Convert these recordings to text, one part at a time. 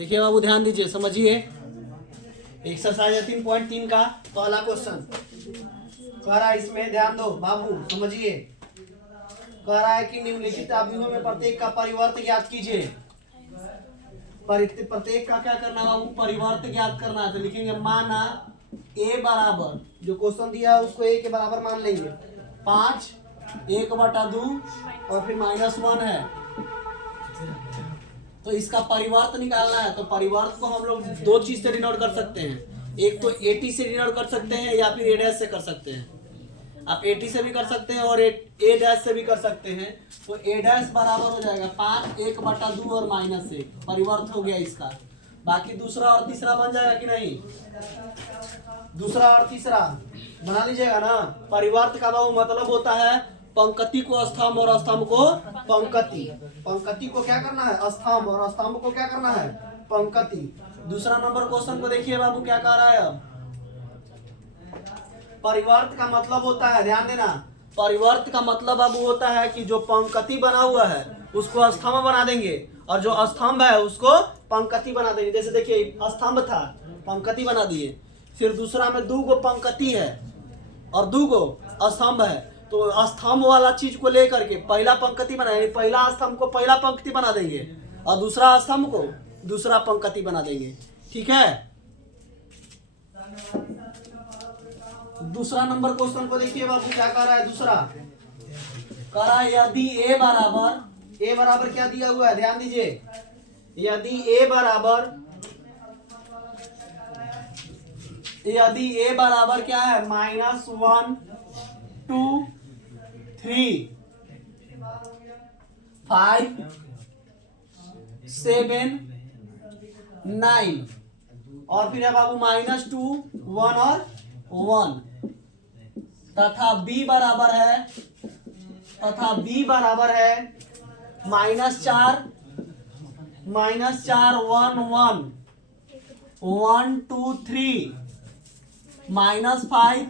देखिए बाबू ध्यान दीजिए, समझिए। एक्सरसाइज 3.3 का पहला क्वेश्चन कह रहा है, इसमें ध्यान दो बाबू, समझिए। कह रहा है कि निम्नलिखित अवयवों में प्रत्येक का परिवर्त ज्ञात कीजिए। प्रत्येक का क्या करना बाबू, परिवर्त ज्ञात करना है। तो लिखेंगे माना ए बराबर, जो क्वेश्चन दिया है उसको ए के बराबर मान लेंगे 5, 1/2 और फिर -1 है। तो इसका परिवर्त निकालना है। तो परिवर्त को हम लोग दो चीज से डिनोट कर सकते हैं, एक तो AT से डिनोट कर सकते हैं या फिर A' से कर सकते हैं। आप AT से भी कर सकते हैं और A' से भी कर सकते हैं। तो A' बराबर हो जाएगा 5, 1/2 और -1, परिवर्त हो गया इसका। बाकी दूसरा और तीसरा बन जाएगा कि नहीं, दूसरा और तीसरा बना लीजिएगा ना। परिवर्त का बाबू मतलब होता है पंक्ति को स्तंभ और स्तंभ को पंक्ति। पंक्ति को क्या करना है, स्तंभ, और स्तंभ को क्या करना है, पंक्ति। दूसरा नंबर क्वेश्चन को देखिए बाबू क्या कह रहा है। अब परिवर्त का मतलब होता है, ध्यान देना, परिवर्त का मतलब बाबू होता है कि जो पंक्ति बना हुआ है उसको स्तंभ बना देंगे और जो स्तंभ है उसको पंक्ति बना देंगे। जैसे देखिए स्तंभ था, पंक्ति बना दिए। फिर दूसरा में 2 गो पंक्ति है और 2 गो स्तंभ है। तो स्तंभ वाला चीज को लेकर के पहला पंक्ति बनाएंगे, पहला स्तंभ को पहला पंक्ति बना देंगे और दूसरा स्तंभ को दूसरा पंक्ति बना देंगे। ठीक है। दूसरा नंबर क्वेश्चन को देखिए बाबू क्या कह रहा है। दूसरा कह रहा है यदि ए बराबर क्या दिया हुआ है, ध्यान दीजिए। यदि ए बराबर क्या है, -1, 2, 3, 5, 7, 9 और फिर है बाबू -2, 1 और 1 तथा B बराबर है -4, -4, 1, 1, 1, 2, 3, -5,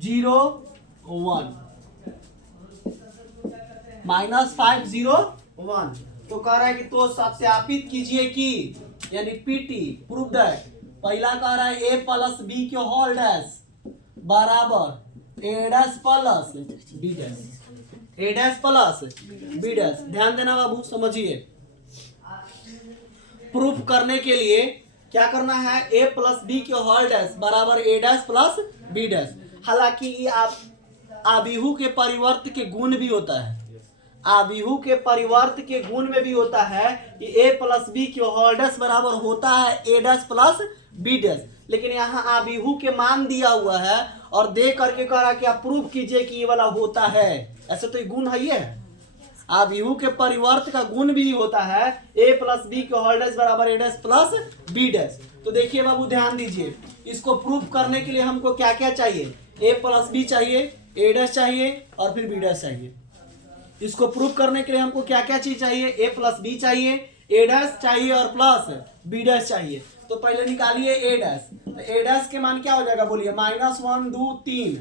0, 1, -5, 0, 1। तो कह रहा है कि तो सत्यापित कीजिए कि, यानी PT प्रूव दैट, पहला कह रहा है A + B के होल डैश बराबर A' + B', A' + B'। ध्यान देना बाबू, समझिए। प्रूफ करने के लिए क्या करना है, A + B के होल डैश बराबर A' + B'। हालांकि ये आप आबिहू के परिवर्त के गुण भी होता है, आबिहू के परिवर्त के गुण में भी होता है कि A + B के होल डैश बराबर होता है A' + B'। लेकिन यहाँ आबिहू के मान दिया हुआ है और दे करके कह रहा कि आप प्रूफ कीजिए कि ये वाला होता है। ऐसे तो ये गुण है, ये आबिहू के परिवर्त का गुण भी होता है A + B के होल डैश बराबर A' + B'। तो देखिए बाबू ध्यान दीजिए, इसको प्रूफ करने के लिए हमको क्या क्या चाहिए, A + B चाहिए, A' चाहिए और फिर B' चाहिए। इसको प्रूफ करने के लिए हमको क्या क्या चीज चाहिए, A + B चाहिए, A' चाहिए और प्लस B' चाहिए। तो पहले निकालिए A'। तो A' के मान क्या हो जाएगा बोलिए, -1, 2, 3,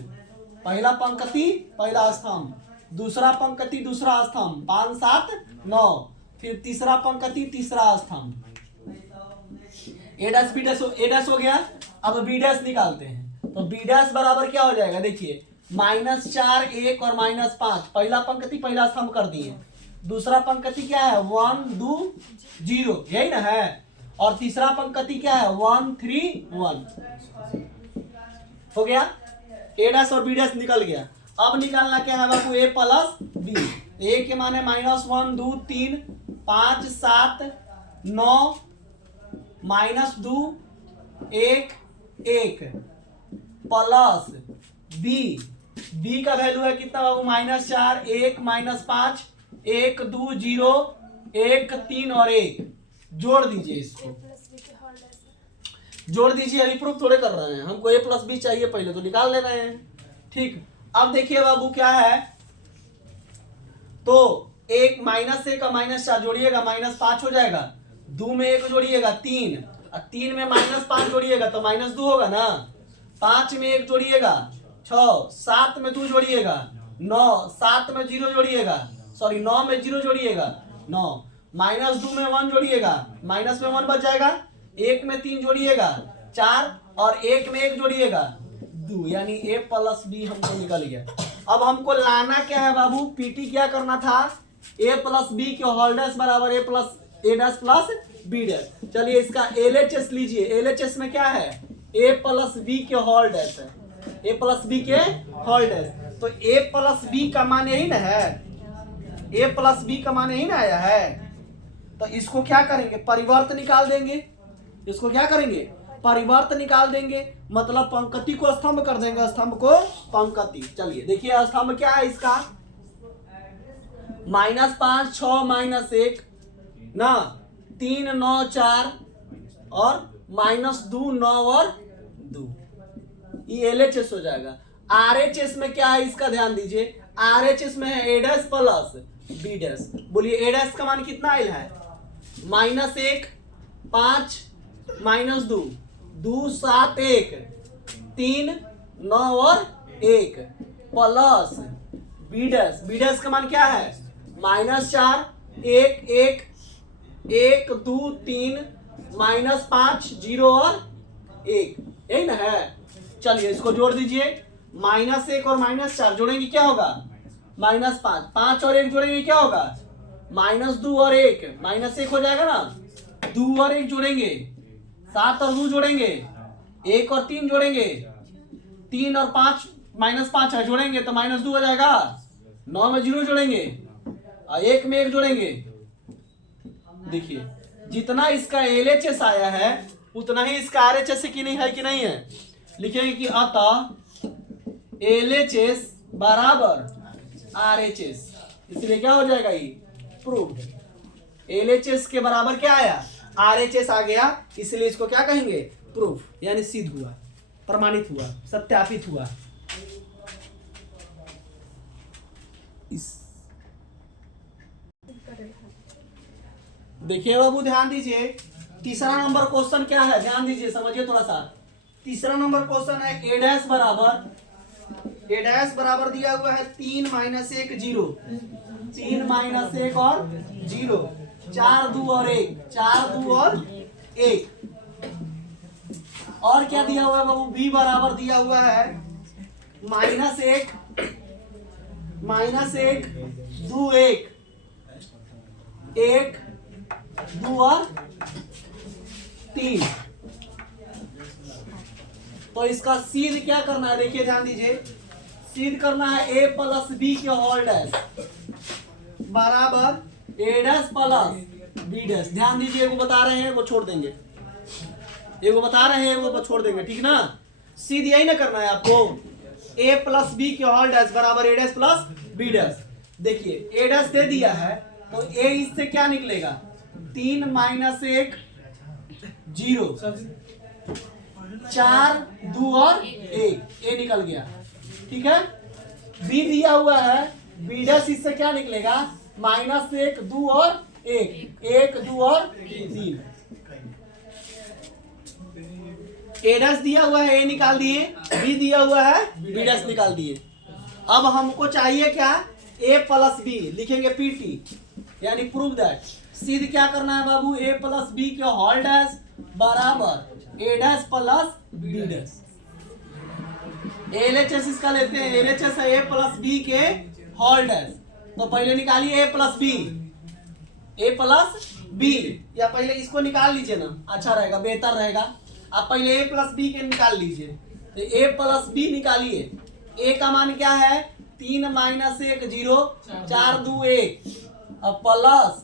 पहला पंक्ति पहला स्तंभ, दूसरा पंक्ति दूसरा स्तंभ, 5, 7, 9, फिर तीसरा पंक्ति तीसरा स्तंभ। A' B' हो गया। अब B' निकालते हैं। तो B' बराबर क्या हो जाएगा, देखिए -4, 1 और -5, पहला पंक्ति पहला स्तंभ कर दिए। दूसरा पंक्ति क्या है, 1, 2, 0, यही ना है। और तीसरा पंक्ति क्या है, 1, 3, 1 हो गया। A' और B' निकल गया। अब निकालना क्या है बाबू, A + B। A के माने -1, 2, 3, 5, 7, 9, -2, 1, 1 प्लस B का वैल्यू है कितना बाबू, -4, 1, -5, 1, 2, 0, 1, 3 और 1। जोड़ दीजिए, इसको जोड़ दीजिए। अभी प्रूफ थोड़े कर रहे हैं, हमको A + B चाहिए, पहले तो निकाल ले रहे हैं। ठीक, अब देखिए बाबू क्या है, तो एक -1 का -4 जोड़िएगा -5 हो जाएगा, 2 में 1 जोड़िएगा 3, और 3 में -5 जोड़िएगा तो -2 होगा ना, 5 में 1 जोड़िएगा 6, 7 में 2 जोड़िएगा 9, 7 में 0 जोड़िएगा, सॉरी 9 में 0 जोड़िएगा 9, -2 में 1 जोड़िएगा, माइनस में 1 बच जाएगा, 1 में 3 जोड़िएगा 4 और 1 में 1 जोड़िएगा 2, यानी a प्लस बी हमको निकल गया। अब हमको लाना क्या है बाबू, पीटी क्या करना था, a प्लस बी के होल डैश बराबर a dash plus B dash. चलिए इसका LHS लीजिए, LHS में क्या है, a प्लस बी के होल डैश है, a प्लस बी के होल डैश, तो a प्लस बी का मान यही ना है, a प्लस बी का मान यही ना आया है, तो इसको क्या करेंगे, परिवर्त निकाल देंगे, इसको क्या करेंगे, परिवर्त निकाल देंगे, मतलब पंक्ति को स्तंभ कर देंगे, स्तंभ को पंक्ति। चलिए देखिए स्तंभ क्या है इसका, -5 6 -1 ना, 3 9 4 और -2 9 और 2, ये LHS हो जाएगा। RHS में क्या है इसका ध्यान दीजिए, RHS में है a dash plus b dash. बोलिए a डैश का मान कितना आयल है, -1 5 -2 2 7 1 3 9 और 1 प्लस b डैश का मान क्या है, -4 1 1 1 2 3 -5 0 और 1, यही ना है। चलिए इसको जोड़ दीजिए, -1 और -4 जोड़ेंगे क्या होगा, -5 5 और 1 जोड़ेंगे क्या होगा, -2 और 1 -1 हो जाएगा ना, 2 और 1 जोड़ेंगे 7 और 2 जोड़ेंगे 1 और 3 जोड़ेंगे 3 और 5 -5 है जोड़ेंगे तो -2 हो जाएगा, 9 में 0 जोड़ेंगे और 1 में 1 जोड़ेंगे। देखिए जितना इसका LHS आया है उतना ही इसका RHS की नहीं है कि नहीं है, लिखेंगे कि अतः LHS बराबर RHS, इसलिए क्या हो जाएगा ये प्रूव्ड। LHS के बराबर क्या आया, RHS आ गया, इसलिए इसको क्या कहेंगे, प्रूफ, यानी सिद्ध हुआ, प्रमाणित हुआ, सत्यापित हुआ। देखिए बाबू ध्यान दीजिए, तीसरा नंबर क्वेश्चन क्या है, ध्यान दीजिए समझिए थोड़ा सा। तीसरा नंबर क्वेश्चन है a डैश बराबर दिया हुआ है 3 -1 0, 3 -1 और 0, 4 2 और 1, 4 2 और 1, और क्या दिया हुआ है बाबू, b बराबर दिया हुआ है -1 2 1 1 2 और 3। तो इसका सीध क्या करना है, देखिए ध्यान दीजिए, सीध करना है a प्लस बी के होल डैश बराबर a dash plus b dash. ध्यान दीजिए, वो बता रहे हैं वो छोड़ देंगे, वो बता रहे हैं वो छोड़ देंगे, ठीक ना। सीध यही ना करना है आपको, a प्लस बी के होल डैश बराबर a dash plus b dash. देखिए a डैश दे दिया है तो a इससे क्या निकलेगा, 3 -1 0, 4 2 और 1, a निकल गया, ठीक है। b दिया हुआ है, b डैश इससे क्या निकलेगा, -1 2 और 1 1 2 और 3। a डैश दिया हुआ है, a निकाल दिए, b दिया हुआ है, b डैश निकाल दिए। अब हमको चाहिए क्या, a प्लस b, लिखेंगे पीटी, यानी प्रूव दैट। सीध क्या करना है बाबू, a प्लस बी के होल डैश बराबर a dash plus b dash. LHS इसका लेते हैं, LHS है a प्लस बी के होल डैश, तो पहले निकालिए a प्लस बी, या पहले इसको निकाल लीजिए ना, अच्छा रहेगा, बेहतर रहेगा। आप पहले a प्लस बी के निकाल लीजिए, तो a प्लस बी निकालिए। a का मान क्या है, 3 -1 0, 4 2 1, अब प्लस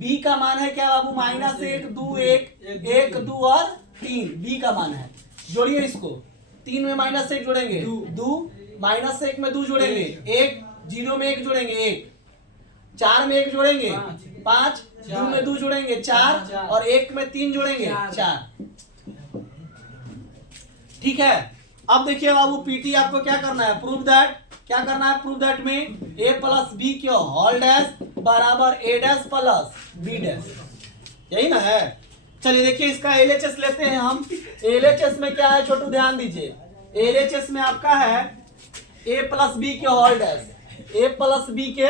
b का मान है क्या बाबू, -1 2 1 1 2 और 3, b का मान है। जोड़िए इसको, 3 में -1 जोड़ेंगे 2, -1 में 2 जोड़ेंगे 1, 0 में 1 जोड़ेंगे 1, 4 में 1 जोड़ेंगे 5, 2 में 2 जोड़ेंगे 4 और 1 में 3 जोड़ेंगे 4, ठीक है। अब देखिए बाबू पीटी आपको क्या करना है, प्रूव दैट। क्या करना है, प्रूव दैट में a प्लस बी के होल डैश बराबर a dash plus b dash, यही ना है। चलिए देखिए इसका LHS लेते हैं हम। LHS में क्या है छोटू, ध्यान दीजिए, LHS में आपका है a प्लस बी के whole dash, a plus B के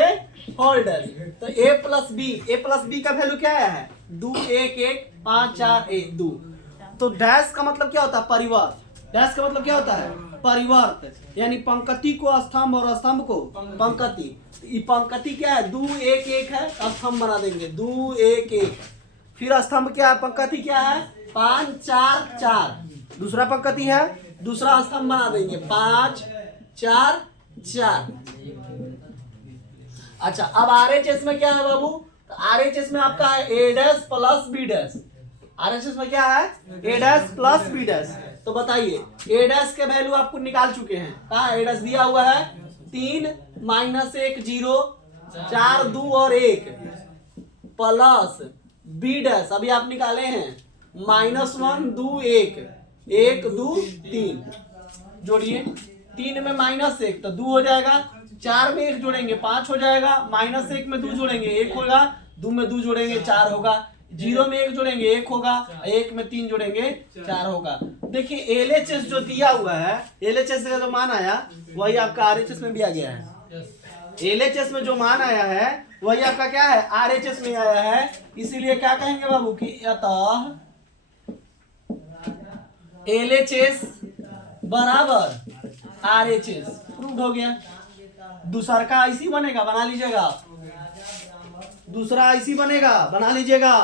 होल डैश। तो a प्लस बी का वैल्यू क्या आया है 2 1 1 5 4 1 2। तो डैश का मतलब क्या होता है परिवर्त। डैश का मतलब क्या होता है परिवर्त, यानी पंक्ति को स्तंभ और स्तंभ को पंक्ति। ये पंक्ति क्या है 2 1 1 है, स्तंभ बना देंगे 2 1 1। फिर स्तंभ क्या है पंक्ति क्या है 5 4 4। दूसरा पंक्ति है, दूसरा स्तंभ बना देंगे 5 4 4। अच्छा अब RHS में क्या है बाबू, तो RHS में आपका है a dash plus b dash. RHS में क्या है a dash plus b dash. तो बताइए a डैश के वैल्यू आपको निकाल चुके हैं, कहा a डैश दिया हुआ है 3 -1 0 4 2 और 1 प्लस b डैश अभी आप निकाले हैं -1 2 1 1 2 3। जोड़िए 3 में -1 तो 2 हो जाएगा, 4 में 1 जोड़ेंगे 5 हो जाएगा, -1 में 2 जोड़ेंगे 1 होगा, 2 में 2 जोड़ेंगे 4 होगा, 0 में 1 जोड़ेंगे 1 होगा, 1 में 3 जोड़ेंगे 4 होगा। देखिए LHS जो दिया हुआ है, LHS का जो मान आया वही आपका RHS में भी आ गया है। LHS में जो मान आया है वही आपका क्या है RHS में आया है। इसीलिए क्या कहेंगे बाबू कि अतः LHS बराबर RHS प्रूव हो गया। दूसरा का IC बनेगा, बना लीजिएगा, दूसरा IC बनेगा, बना लीजिएगा।